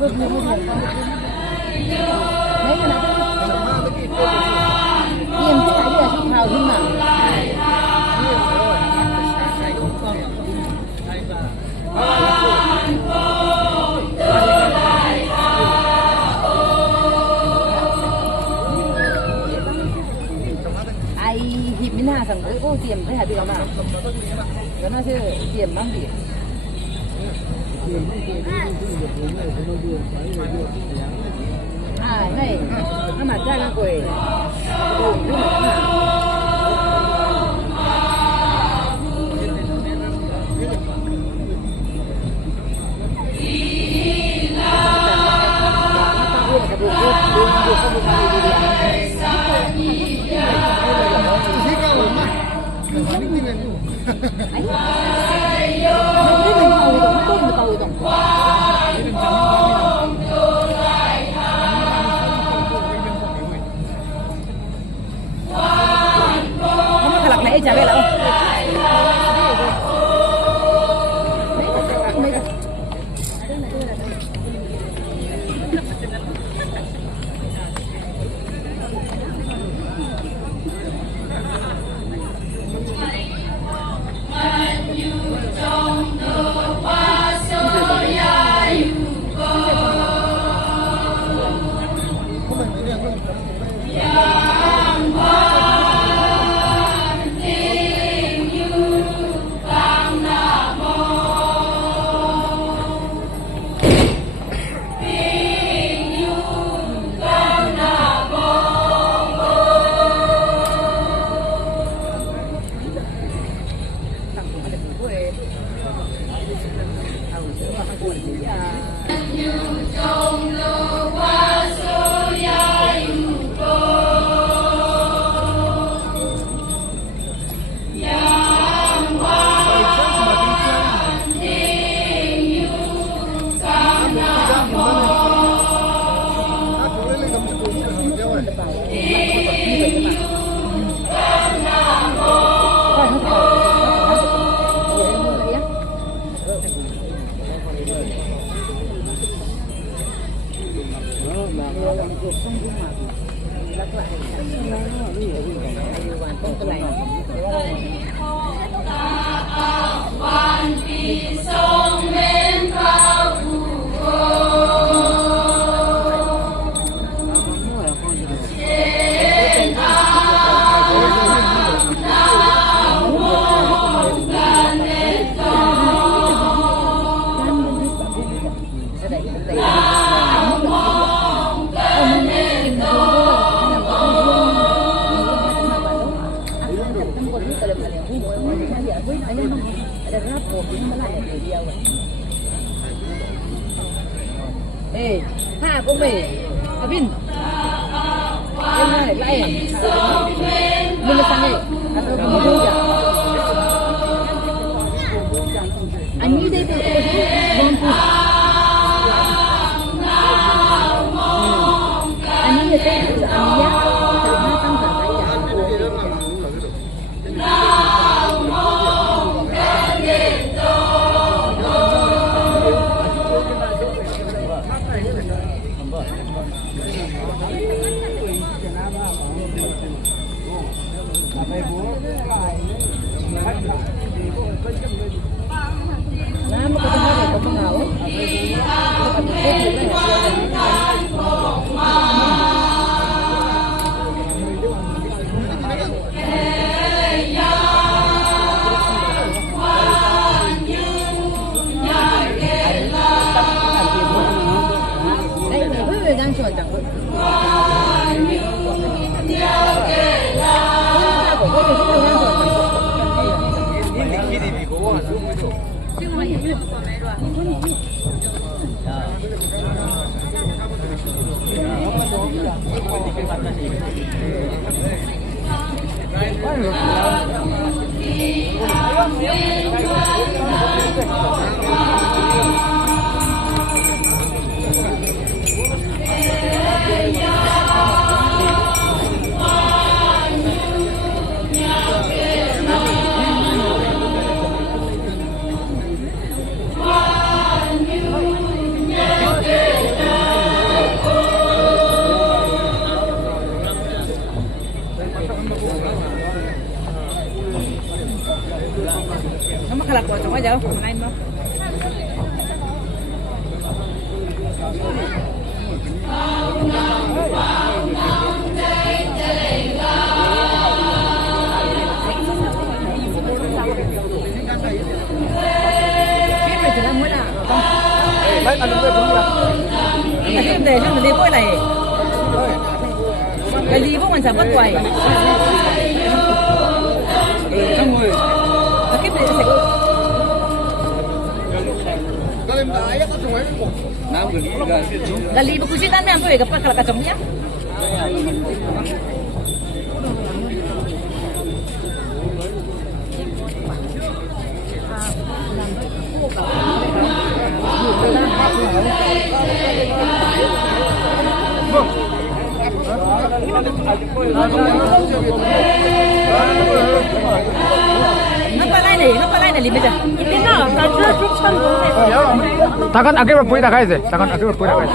Đấy là tiêm cái là chị Thảo nhưng mà ai hiệp bên hà thằng cô tiêm với hà điều nào cái nó chứ tiêm bằng gì này nó mà ra nó quỷ chả biết đâu ha của mày Vin em này lại mình là sang này anh nghĩ đây tôi bom phụ anh nghĩ đây tôi anh nhá tăng tăng Yeah. makalako ito nga daw. Lain mo. Mấy anh đừng đúng nha. Cái vấn đề là đi cái này. Cái gì cũng mình sẽ bắt quầy. Xong rồi. Cái này sẽ Kalau yang tak ayah kan semuanya kok. Nah, beli kan. gali bukusitan yang tuh kapag kalakacomnya. Ngapalay na limit ah. Hindi na, Takkan akhirnya pui dah guys, takkan akhirnya pui dah guys.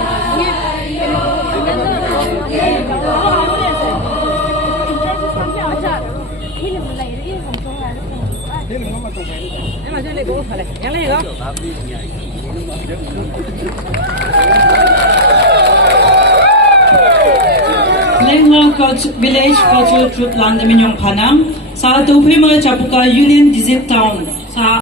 Em mà chơi lại cô, phải nhắn lên không? Lenglang Village Cultural Troop Landaminyong Panam sa Tupima Chapuka Union District Town sa